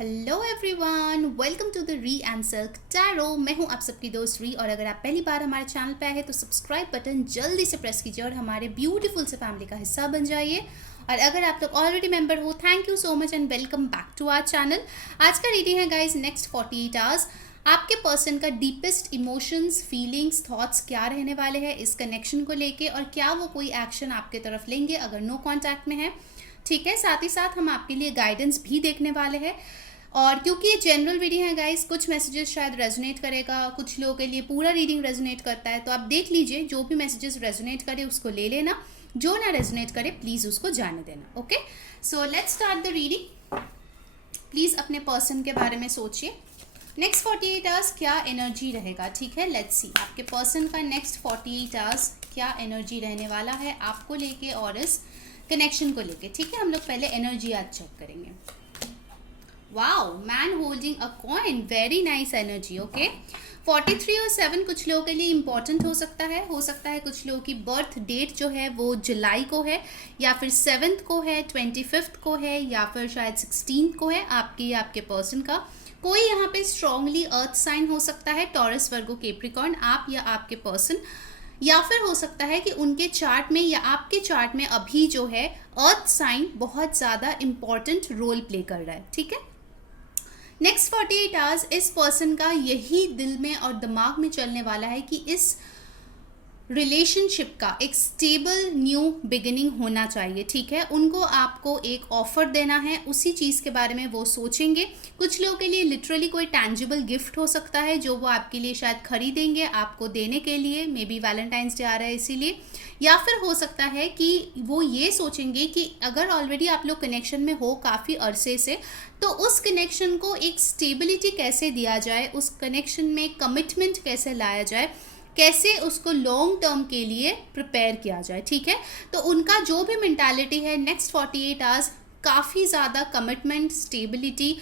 Hello everyone, welcome to the re and silk tarot. मैं हूं आप सबकी दोस्त री, और अगर आप पहली बार हमारे चैनल पे आए हैं तो सब्सक्राइब बटन जल्दी से प्रेस कीजिए और हमारे ब्यूटीफुल से फैमिली का हिस्सा बन जाइए। और अगर आप लोग ऑलरेडी मेंबर हो, thank you so much and welcome back to our channel. आज का रीडिंग है गाइज नेक्स्ट 48 आवर्स। आपके पर्सन का डीपेस्ट इमोशंस, फीलिंग्स, थॉट्स क्या रहने वाले हैं इस कनेक्शन को लेके, और क्या वो कोई एक्शन आपके तरफ लेंगे अगर नो कॉन्टैक्ट में है। ठीक है, साथ ही साथ हम आपके लिए गाइडेंस भी देखने वाले हैं। और क्योंकि ये जनरल रीडिंग है गाइस, कुछ मैसेजेस शायद रेजोनेट करेगा, कुछ लोगों के लिए पूरा रीडिंग रेजोनेट करता है, तो आप देख लीजिए जो भी मैसेजेस रेजोनेट करे उसको ले लेना, जो ना रेजोनेट करे प्लीज़ उसको जाने देना। Okay, so let's start the reading. Please अपने पर्सन के बारे में सोचिए। नेक्स्ट 48 आवर्स क्या एनर्जी रहेगा। ठीक है, लेट्स सी आपके पर्सन का नेक्स्ट 48 आवर्स क्या एनर्जी रहने वाला है आपको लेके और इस कनेक्शन को लेके। ठीक है, हम लोग पहले एनर्जी आज चेक करेंगे। Wow, man holding a coin, very nice energy. Okay, 43 और 7 कुछ लोगों के लिए इंपॉर्टेंट हो सकता है कुछ लोगों की बर्थ डेट जो है वो जुलाई को है, या फिर 7th को है, 25th को है, या फिर शायद 16th को है। आपके पर्सन का कोई यहाँ पे स्ट्रांगली अर्थ साइन हो सकता है, टॉरस, वर्गो, कैप्रिकॉर्न, आप या आपके पर्सन, या फिर हो सकता है कि उनके चार्ट में या आपके चार्ट में अभी जो है अर्थ साइन बहुत ज़्यादा इंपॉर्टेंट रोल प्ले कर रहा है। ठीक है, नेक्स्ट 48 आवर्स इस पर्सन का यही दिल में और दिमाग में चलने वाला है कि इस रिलेशनशिप का एक स्टेबल न्यू बिगिनिंग होना चाहिए। ठीक है, उनको आपको एक ऑफर देना है, उसी चीज़ के बारे में वो सोचेंगे। कुछ लोगों के लिए लिटरली कोई टैंजिबल गिफ्ट हो सकता है जो वो आपके लिए शायद खरीदेंगे आपको देने के लिए, मे बी वैलेंटाइंस डे आ रहा है इसीलिए, या फिर हो सकता है कि वो ये सोचेंगे कि अगर ऑलरेडी आप लोग कनेक्शन में हो काफ़ी अरसे से, तो उस कनेक्शन को एक स्टेबिलिटी कैसे दिया जाए, उस कनेक्शन में कमिटमेंट कैसे लाया जाए, कैसे उसको लॉन्ग टर्म के लिए प्रिपेयर किया जाए। ठीक है, तो उनका जो भी मेंटालिटी है नेक्स्ट 48 आवर्स काफ़ी ज़्यादा कमिटमेंट, स्टेबिलिटी,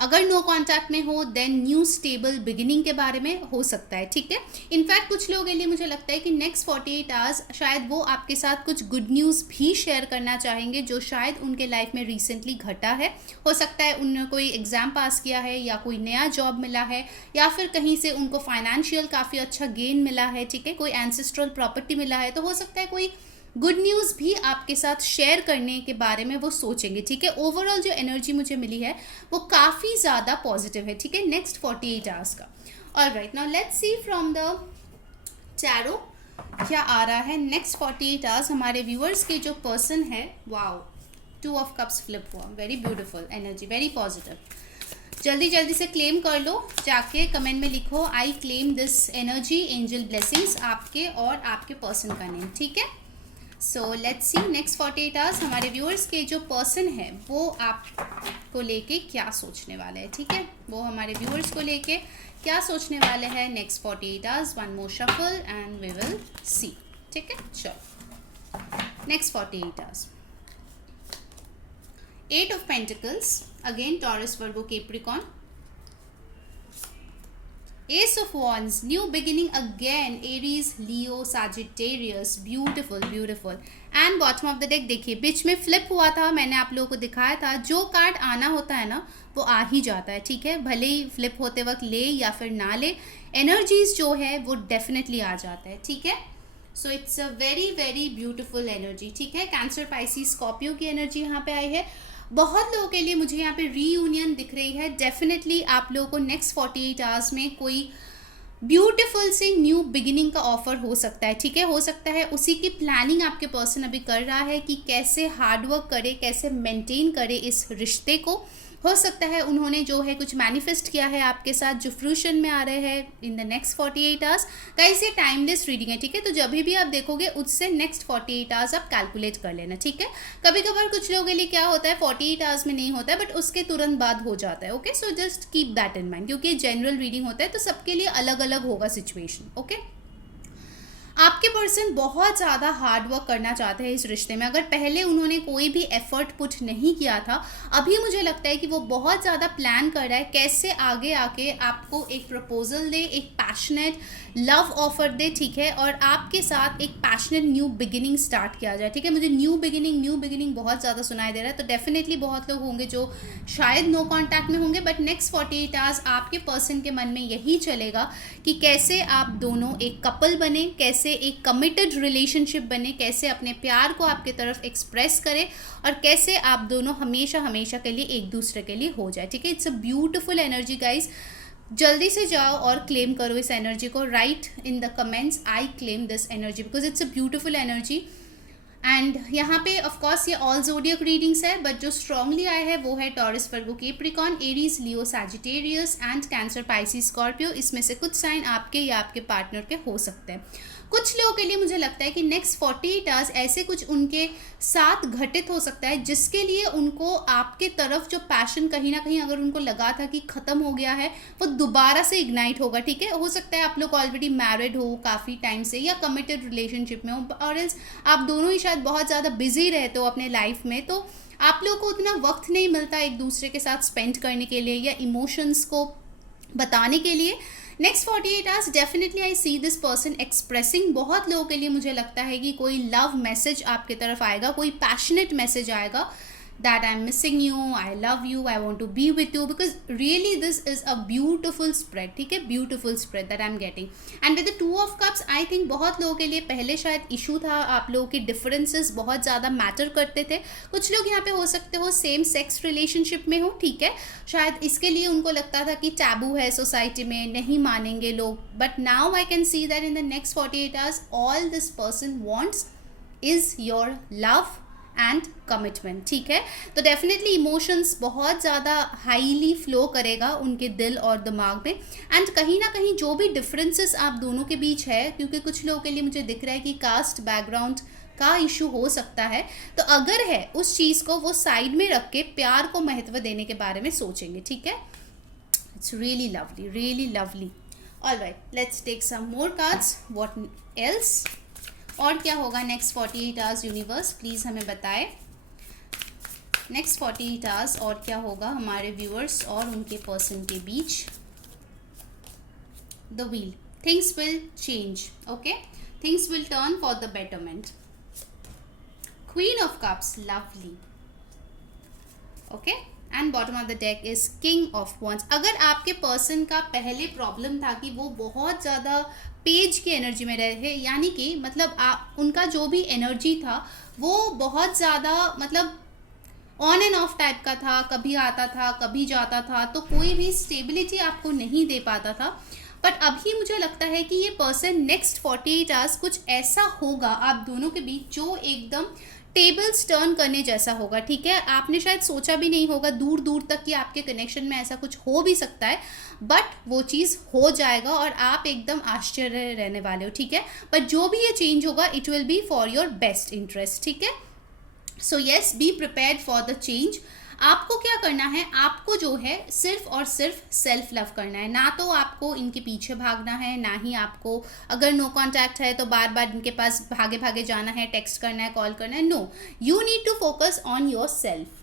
अगर नो कॉन्टैक्ट में हो देन न्यू स्टेबल बिगिनिंग के बारे में हो सकता है। ठीक है, इनफैक्ट कुछ लोगों के लिए मुझे लगता है कि नेक्स्ट 48 आवर्स शायद वो आपके साथ कुछ गुड न्यूज़ भी शेयर करना चाहेंगे जो शायद उनके लाइफ में रिसेंटली घटा है। हो सकता है उन्होंने कोई एग्ज़ाम पास किया है, या कोई नया जॉब मिला है, या फिर कहीं से उनको फाइनेंशियल काफ़ी अच्छा गेन मिला है। ठीक है, कोई एंसेस्ट्रल प्रॉपर्टी मिला है, तो हो सकता है कोई गुड न्यूज़ भी आपके साथ शेयर करने के बारे में वो सोचेंगे। ठीक है, ओवरऑल जो एनर्जी मुझे मिली है वो काफ़ी ज़्यादा पॉजिटिव है। ठीक है, नेक्स्ट 48 आवर्स का। Alright, now let's see from the tarot क्या आ रहा है नेक्स्ट 48 आवर्स हमारे व्यूअर्स के जो पर्सन है। वाओ, 2 ऑफ कप्स फ्लिप हुआ, very beautiful energy, very positive. जल्दी जल्दी से क्लेम कर लो, जाके कमेंट में लिखो I claim this energy, angel blessings, आपके और आपके पर्सन का नेम। ठीक है, so let's see next 48 hours हमारे व्यूअर्स के जो पर्सन है वो आपको लेके क्या सोचने वाले हैं। ठीक है, वो हमारे व्यूअर्स को लेके क्या सोचने वाले हैं next 48 hours. One more shuffle and we will see. ठीक है, चलो next 48 hours. 8 of pentacles, again Taurus, Virgo, Capricorn, Ace of Wands, new beginning again, Aries, Leo, Sagittarius, beautiful, beautiful. And bottom of the deck देखिए, बीच में flip हुआ था, मैंने आप लोगों को दिखाया था, जो कार्ड आना होता है ना वो आ ही जाता है। ठीक है, भले ही फ्लिप होते वक्त ले या फिर ना ले, एनर्जीज जो है वो डेफिनेटली आ जाता है। ठीक है, so it's a very very beautiful energy. ठीक है, कैंसर, पाइसिस, स्कॉर्पियो की एनर्जी यहाँ पे आई है। बहुत लोगों के लिए मुझे यहाँ पे रीयूनियन दिख रही है। डेफिनेटली आप लोगों को नेक्स्ट 48 आवर्स में कोई ब्यूटीफुल से न्यू बिगिनिंग का ऑफर हो सकता है। ठीक है, हो सकता है उसी की प्लानिंग आपके पर्सन अभी कर रहा है कि कैसे हार्डवर्क करे, कैसे मेंटेन करे इस रिश्ते को। हो सकता है उन्होंने जो है कुछ मैनिफेस्ट किया है आपके साथ जो फ्रूशन में आ रहे हैं in the next 48 hours. Guys, ये टाइमलेस रीडिंग है। ठीक है, तो जब भी आप देखोगे उससे नेक्स्ट 48 आवर्स आप कैलकुलेट कर लेना। ठीक है, कभी कभार कुछ लोगों के लिए क्या होता है 48 आवर्स में नहीं होता है, बट उसके तुरंत बाद हो जाता है। Okay, so just keep that in mind, क्योंकि जनरल रीडिंग होता है तो सबके लिए अलग अलग होगा सिचुएशन। ओके, आपके पर्सन बहुत ज़्यादा हार्ड वर्क करना चाहते हैं इस रिश्ते में। अगर पहले उन्होंने कोई भी एफर्ट पुट नहीं किया था, अभी मुझे लगता है कि वो बहुत ज़्यादा प्लान कर रहा है कैसे आगे आके आपको एक प्रपोजल दे, एक पैशनेट लव ऑफर दे, ठीक है, और आपके साथ एक पैशनेट न्यू बिगिनिंग स्टार्ट किया जाए, ठीक है। मुझे न्यू बिगिनिंग बहुत ज़्यादा सुनाई दे रहा है, तो डेफिनेटली बहुत लोग होंगे जो शायद नो कॉन्टैक्ट में होंगे, बट नेक्स्ट 48 आवर्स आपके पर्सन के मन में यही चलेगा कि कैसे आप दोनों एक कपल बने, कैसे एक कमिटेड रिलेशनशिप बने, कैसे अपने प्यार को आपके तरफ एक्सप्रेस करें, और कैसे आप दोनों हमेशा हमेशा के लिए एक दूसरे के लिए हो जाए, ठीक है। It's a beautiful energy guys. जल्दी से जाओ और क्लेम करो इस एनर्जी को। Right in the comments, I claim this energy because it's a beautiful energy. And यहाँ पे ऑफ कोर्स ये ऑल जोडियक रीडिंग्स है, बट जो स्ट्रांगली आया है वो है taurus, Virgo, Capricorn, Aries, Leo, Sagittarius and cancer, Pisces, Scorpio. इसमें से कुछ साइन आपके या आपके पार्टनर के हो सकते हैं। कुछ लोगों के लिए मुझे लगता है कि नेक्स्ट 48 आवर्स ऐसे कुछ उनके साथ घटित हो सकता है जिसके लिए उनको आपके तरफ जो पैशन कहीं ना कहीं अगर उनको लगा था कि ख़त्म हो गया है, वो दोबारा से इग्नाइट होगा, ठीक है। हो सकता है आप लोग ऑलरेडी मैरिड हो काफ़ी टाइम से या कमिटेड रिलेशनशिप में हो, और एल्स आप दोनों ही शायद बहुत ज़्यादा बिजी रहते हो अपने लाइफ में, तो आप लोगों को उतना वक्त नहीं मिलता एक दूसरे के साथ स्पेंड करने के लिए या इमोशंस को बताने के लिए। Next 48 hours definitely I see this person expressing. बहुत लोगों के लिए मुझे लगता है कि कोई लव मैसेज आपके तरफ आएगा, कोई पैशनेट मैसेज आएगा that I'm missing you, I love you, I want to be with you, because really this is a beautiful spread, ठीक है, beautiful spread that I'm getting. And with the 2 of cups, I think बहुत लोगों के लिए पहले शायद issue था, आप लोगों के डिफरेंसेस बहुत ज़्यादा मैटर करते थे। कुछ लोग यहाँ पे हो सकते हो सेम सेक्स रिलेशनशिप में हो, ठीक है, शायद इसके लिए उनको लगता था कि टैबू है सोसाइटी में, नहीं मानेंगे लोग, but now I can see that in the next 48 hours all this person wants is your love and commitment, ठीक है। तो डेफिनेटली इमोशंस बहुत ज़्यादा हाईली फ्लो करेगा उनके दिल और दिमाग में। एंड कहीं ना कहीं जो भी डिफरेंसेस आप दोनों के बीच है, क्योंकि कुछ लोगों के लिए मुझे दिख रहा है कि कास्ट बैकग्राउंड का इशू हो सकता है, तो अगर है उस चीज़ को वो साइड में रख के प्यार को महत्व देने के बारे में सोचेंगे, ठीक है। It's really lovely, really lovely. Alright, let's take some more cards. What else, और क्या होगा नेक्स्ट 48 आवर्स यूनिवर्स, प्लीज़ हमें बताएं। नेक्स्ट 48 आवर्स और क्या होगा हमारे व्यूअर्स और उनके पर्सन के बीच। The wheel, things will change, okay, things will turn for the betterment. Queen of cups, lovely, okay, and bottom of the deck is king of wands. अगर आपके पर्सन का पहले प्रॉब्लम था कि वो बहुत ज़्यादा पेज की एनर्जी में रहे, यानी कि मतलब उनका जो भी एनर्जी था वो बहुत ज़्यादा मतलब ऑन एंड ऑफ टाइप का था, कभी आता था कभी जाता था, तो कोई भी स्टेबिलिटी आपको नहीं दे पाता था। बट अभी मुझे लगता है कि ये पर्सन नेक्स्ट 48 आवर्स कुछ ऐसा होगा आप दोनों के बीच जो एकदम टेबल्स टर्न करने जैसा होगा, ठीक है। आपने शायद सोचा भी नहीं होगा दूर दूर तक कि आपके कनेक्शन में ऐसा कुछ हो भी सकता है, बट वो चीज़ हो जाएगा और आप एकदम आश्चर्य रहने वाले हो, ठीक है। बट जो भी ये चेंज होगा it will be for your best interest, ठीक है। So yes, be prepared for the change. आपको क्या करना है, आपको जो है सिर्फ और सिर्फ सेल्फ लव करना है, ना तो आपको इनके पीछे भागना है, ना ही आपको अगर नो कॉन्टैक्ट है तो बार बार इनके पास भागे भागे जाना है, टेक्स्ट करना है, कॉल करना है। No, you need to focus on yourself.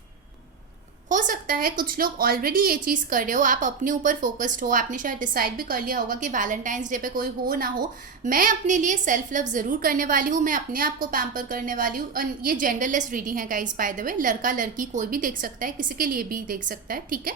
हो सकता है कुछ लोग ऑलरेडी ये चीज़ कर रहे हो, आप अपने ऊपर फोकस्ड हो, आपने शायद डिसाइड भी कर लिया होगा कि वैलेंटाइंस डे पे कोई हो ना हो, मैं अपने लिए सेल्फ लव ज़रूर करने वाली हूँ, मैं अपने आप को पैम्पर करने वाली हूँ। और ये जेंडरलेस रीडिंग है गाइस, बाय द वे, लड़का लड़की कोई भी देख सकता है, किसी के लिए भी देख सकता है, ठीक है।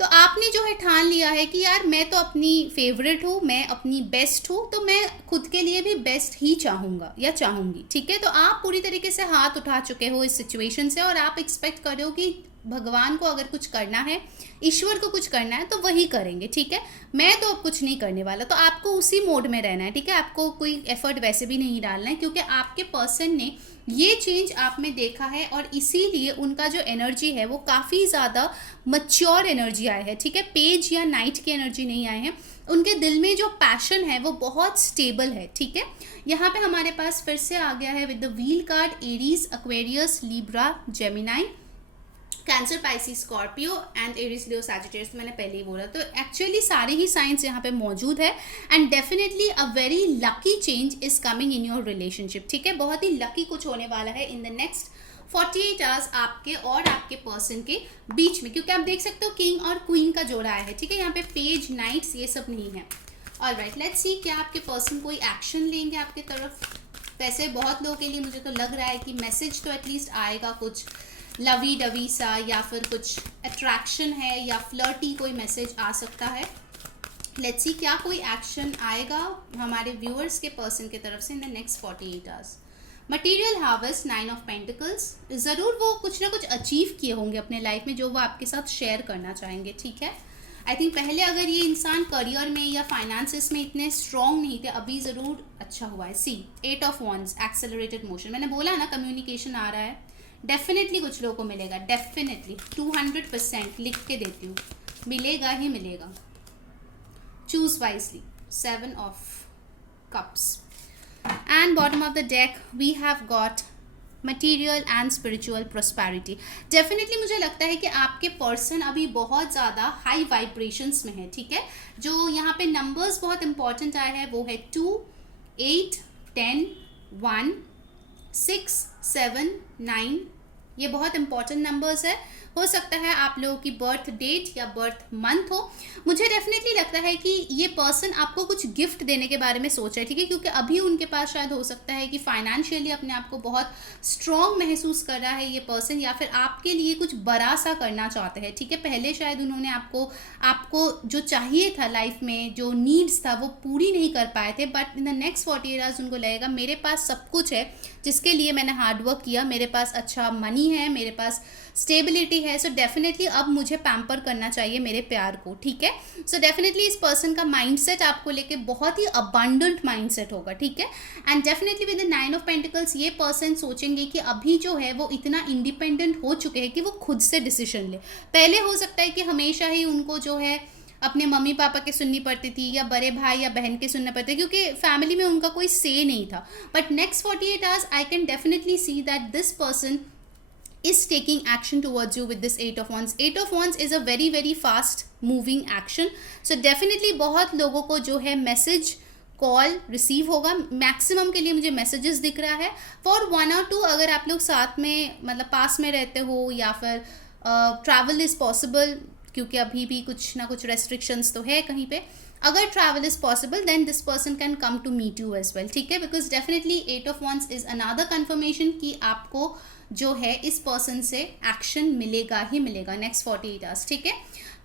तो आपने जो है ठान लिया है कि यार मैं तो अपनी फेवरेट हूँ, मैं अपनी बेस्ट हूँ, तो मैं खुद के लिए भी बेस्ट ही चाहूँगा या चाहूँगी, ठीक है। तो आप पूरी तरीके से हाथ उठा चुके हो इस सिचुएशन से, और आप एक्सपेक्ट कर रहे हो कि भगवान को अगर कुछ करना है, ईश्वर को कुछ करना है तो वही करेंगे, ठीक है। मैं तो अब कुछ नहीं करने वाला, तो आपको उसी मोड में रहना है, ठीक है। आपको कोई एफर्ट वैसे भी नहीं डालना है, क्योंकि आपके पर्सन ने ये चेंज आप में देखा है, और इसीलिए उनका जो एनर्जी है वो काफ़ी ज़्यादा मैच्योर एनर्जी आया है, ठीक है। पेज या नाइट की एनर्जी नहीं आए हैं। उनके दिल में जो पैशन है वो बहुत स्टेबल है, ठीक है। यहाँ पे हमारे पास फिर से आ गया है with the wheel card, Aries, Aquarius, Libra, Gemini. Cancer, Pisces, Scorpio and Aries, Leo, Sagittarius, मैंने पहले ही बोला। तो एक्चुअली सारे ही साइंस यहाँ पे मौजूद है and definitely a very lucky change is coming in your relationship, ठीक है। बहुत ही लकी कुछ होने वाला है इन द नेक्स्ट 48 आवर्स आपके और आपके पर्सन के बीच में, क्योंकि आप देख सकते हो किंग और क्वीन का जोड़ा आया है, ठीक है। यहाँ पे पेज, नाइट्स, ये सब नहीं है। ऑलराइट, लेट्स सी क्या आपके पर्सन कोई एक्शन लेंगे आपके तरफ। वैसे बहुत लोगों के लिए मुझे तो लग रहा है कि मैसेज तो एटलीस्ट आएगा, कुछ लवी डवी सा, या फिर कुछ अट्रैक्शन है या फ्लर्टी कोई मैसेज आ सकता है। लेट्स सी क्या कोई एक्शन आएगा हमारे व्यूअर्स के पर्सन के तरफ से in the next 48 hours. Material harvest, 9 of pentacles, ज़रूर वो कुछ ना कुछ अचीव किए होंगे अपने लाइफ में जो वो आपके साथ शेयर करना चाहेंगे, ठीक है। आई थिंक पहले अगर ये इंसान करियर में या फाइनेंसेस में इतने स्ट्रॉन्ग नहीं थे, अभी ज़रूर अच्छा हुआ है। सी 8 ऑफ वॉन्ड्स, एक्सेलरेटेड मोशन, मैंने बोला ना कम्युनिकेशन आ रहा है, डेफिनेटली कुछ लोगों को मिलेगा, डेफिनेटली 200% लिख के देती हूँ, मिलेगा ही मिलेगा। Choose wisely, 7 of cups and bottom of the deck we have got material and spiritual prosperity। Definitely मुझे लगता है कि आपके पर्सन अभी बहुत ज़्यादा हाई वाइब्रेशंस में है, ठीक है। जो यहाँ पे नंबर्स बहुत इंपॉर्टेंट आए हैं वो है 2, 8, 10, 1, 6, 7, 9, ये बहुत इंपॉर्टेंट नंबर्स है। हो सकता है आप लोगों की बर्थ डेट या बर्थ मंथ हो। मुझे डेफिनेटली लगता है कि ये पर्सन आपको कुछ गिफ्ट देने के बारे में सोच रहा है, ठीक है, क्योंकि अभी उनके पास शायद हो सकता है कि फाइनेंशियली अपने आप को बहुत स्ट्रॉन्ग महसूस कर रहा है ये पर्सन, या फिर आपके लिए कुछ बड़ा सा करना चाहते हैं, ठीक है। पहले शायद उन्होंने आपको जो चाहिए था लाइफ में, जो नीड्स था वो पूरी नहीं कर पाए थे, but in the next 48 hours उनको लगेगा मेरे पास सब कुछ है जिसके लिए मैंने हार्डवर्क किया, मेरे पास अच्छा मनी है, मेरे पास स्टेबिलिटी है, सो डेफिनेटली अब मुझे पैम्पर करना चाहिए मेरे प्यार को, ठीक है। सो डेफिनेटली इस पर्सन का माइंडसेट आपको लेके बहुत ही अबंडेंट माइंडसेट होगा, ठीक है। And definitely with the 9 of pentacles ये पर्सन सोचेंगे कि अभी जो है वो इतना इंडिपेंडेंट हो चुके हैं कि वो खुद से डिसीजन ले। पहले हो सकता है कि हमेशा ही उनको जो है अपने मम्मी पापा के सुननी पड़ती थी या बड़े भाई या बहन के सुनना पड़ते, क्योंकि फैमिली में उनका कोई से नहीं था। But next 48 hours I can definitely see that this person is taking action towards you with this 8 of wands। 8 of wands is a very very fast moving action, so definitely बहुत लोगों को जो है मैसेज कॉल रिसीव होगा। Maximum के लिए मुझे messages दिख रहा है। फॉर 1 और 2 अगर आप लोग साथ में मतलब पास में रहते हो या फिर ट्रैवल इज़ पॉसिबल, क्योंकि अभी भी कुछ ना कुछ रेस्ट्रिक्शंस तो है कहीं पे, अगर travel is possible then this person can come to meet you as well, ठीक है। Because definitely 8 of wands is another confirmation कि आपको जो है इस पर्सन से एक्शन मिलेगा ही मिलेगा नेक्स्ट 48 आवर्स, ठीक है।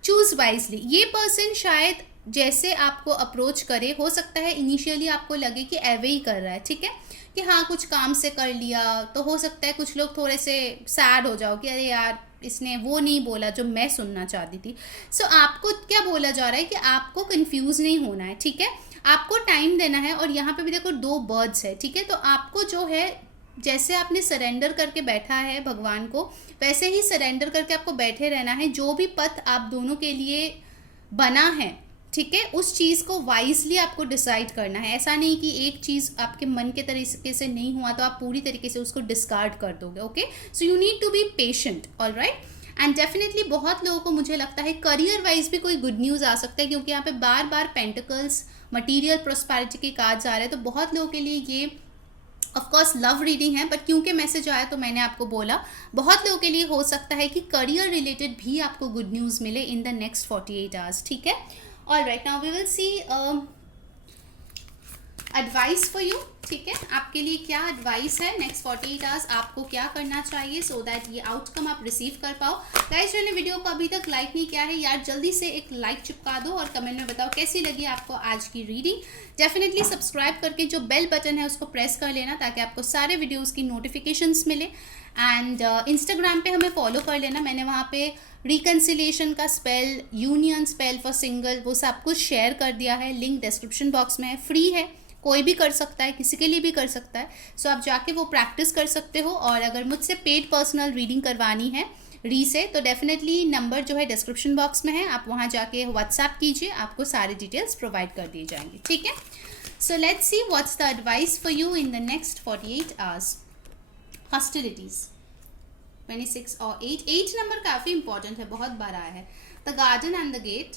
चूज वाइजली, ये पर्सन शायद जैसे आपको अप्रोच करे, हो सकता है इनिशियली आपको लगे कि एवे ही कर रहा है, ठीक है, कि हाँ कुछ काम से कर लिया, तो हो सकता है कुछ लोग थोड़े से सैड हो जाओ कि अरे यार इसने वो नहीं बोला जो मैं सुनना चाहती थी। सो आपको क्या बोला जा रहा है कि आपको कंफ्यूज नहीं होना है, ठीक है, आपको टाइम देना है। और यहाँ पे भी देखो 2 बर्ड्स है, ठीक है, तो आपको जो है जैसे आपने सरेंडर करके बैठा है भगवान को, वैसे ही सरेंडर करके आपको बैठे रहना है। जो भी पथ आप दोनों के लिए बना है, ठीक है, उस चीज़ को वाइजली आपको डिसाइड करना है। ऐसा नहीं कि एक चीज़ आपके मन के तरीके से नहीं हुआ तो आप पूरी तरीके से उसको डिस्कार्ड कर दोगे, okay. So you need to be patient, alright. And definitely बहुत लोगों को मुझे लगता है करियर वाइज भी कोई गुड न्यूज़ आ सकता है, क्योंकि यहाँ पे बार बार पेंटिकल्स, मटीरियल प्रॉस्पेरिटी के कार्ड्स आ रहे हैं, तो बहुत लोगों के लिए ये ऑफकोर्स लव रीडिंग है, बट क्योंकि मैसेज आया तो मैंने आपको बोला, बहुत लोगों के लिए हो सकता है कि करियर रिलेटेड भी आपको गुड न्यूज़ मिले इन द नेक्स्ट 48 आवर्स, ठीक है। All right, now we will see advice for you, ठीक है, आपके लिए क्या एडवाइस है नेक्स्ट 48 आवर्स, आपको क्या करना चाहिए सो दैट ये आउटकम आप रिसीव कर पाओ। गाइस मैंने वीडियो को अभी तक लाइक नहीं किया है यार, जल्दी से एक लाइक चिपका दो और कमेंट में बताओ कैसी लगी आपको आज की रीडिंग। डेफिनेटली सब्सक्राइब करके जो बेल बटन है उसको प्रेस कर लेना ताकि आपको सारे वीडियोज़ की नोटिफिकेशंस मिले। एंड इंस्टाग्राम पे हमें फॉलो कर लेना, मैंने वहाँ पे रिकन्सिलेशन का spell, union spell for single, वो सब कुछ शेयर कर दिया है, लिंक डिस्क्रिप्शन बॉक्स में है, फ्री है, कोई भी कर सकता है, किसी के लिए भी कर सकता है। सो आप जाके वो प्रैक्टिस कर सकते हो। और अगर मुझसे पेड पर्सनल रीडिंग करवानी है री से, तो डेफिनेटली नंबर जो है डिस्क्रिप्शन बॉक्स में है, आप वहाँ जाके व्हाट्सएप कीजिए, आपको सारी डिटेल्स प्रोवाइड कर दी जाएंगी, ठीक है। So let's see what's the advice for you in the next 48 hours. Hostilities, 26 और 8 नंबर काफ़ी इंपॉर्टेंट है, बहुत बार आया है। The garden and the gate,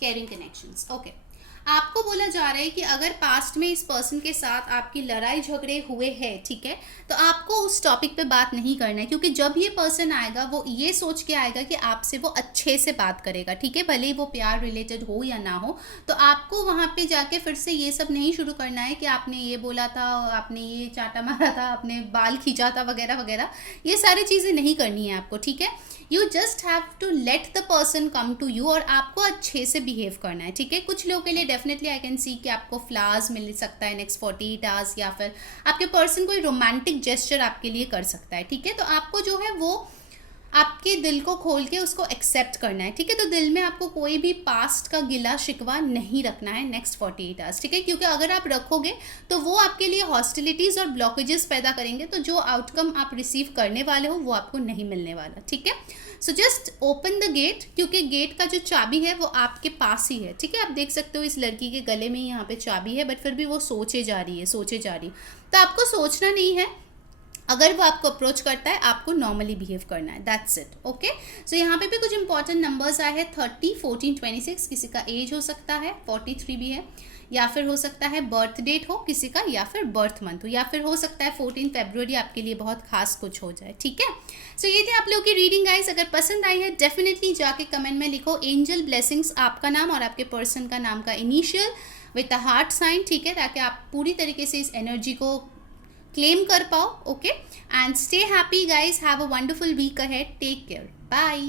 caring connections. Okay, आपको बोला जा रहा है कि अगर पास्ट में इस पर्सन के साथ आपकी लड़ाई झगड़े हुए हैं, ठीक है, तो आपको उस टॉपिक पे बात नहीं करना है, क्योंकि जब ये पर्सन आएगा वो ये सोच के आएगा कि आपसे वो अच्छे से बात करेगा, ठीक है, भले ही वो प्यार रिलेटेड हो या ना हो। तो आपको वहाँ पे जाके फिर से ये सब नहीं शुरू करना है कि आपने ये बोला था, आपने ये चाटा मारा था, आपने बाल खींचा था, वगैरह वगैरह, ये सारी चीज़ें नहीं करनी है आपको, ठीक है। You just have to let the person come to you, और आपको अच्छे से बिहेव करना है, ठीक है। कुछ लोगों के लिए डेफिनेटली आई कैन सी कि आपको फ्लावर्स मिल सकता है नेक्स्ट 48 आवर्स, या फिर आपके पर्सन कोई रोमांटिक जेस्चर आपके लिए कर सकता है, ठीक है। तो आपको जो है वो आपके दिल को खोल के उसको एक्सेप्ट करना है, ठीक है। तो दिल में आपको कोई भी पास्ट का गिला शिकवा नहीं रखना है नेक्स्ट 48 आवर्स, ठीक है, क्योंकि अगर आप रखोगे तो वो आपके लिए हॉस्टिलिटीज़ और ब्लॉकेजेस पैदा करेंगे, तो जो आउटकम आप रिसीव करने वाले हो वो आपको नहीं मिलने वाला, ठीक है। So just open the gate, क्योंकि गेट का जो चाबी है वो आपके पास ही है, ठीक है। आप देख सकते हो इस लड़की के गले में यहाँ पे चाबी है, बट फिर भी वो सोचे जा रही है, तो आपको सोचना नहीं है। अगर वो आपको अप्रोच करता है, आपको नॉर्मली बिहेव करना है, दैट्स इट। ओके, सो यहाँ पे भी कुछ इंपॉर्टेंट नंबर्स आए हैं, 30, 14, 26, किसी का एज हो सकता है, 43 भी है, या फिर हो सकता है बर्थ डेट हो किसी का, या फिर बर्थ मंथ हो, या फिर हो सकता है 14 फरवरी आपके लिए बहुत खास कुछ हो जाए, ठीक है। सो ये थे आप लोगों की रीडिंग गाइस। अगर पसंद आई है डेफिनेटली जाके कमेंट में लिखो एंजल ब्लेसिंग्स, आपका नाम और आपके पर्सन का नाम का initial with a heart sign, ठीक है, ताकि आप पूरी तरीके से इस एनर्जी को क्लेम कर पाओ। Okay, and stay happy guys, have a wonderful week ahead, take care, bye.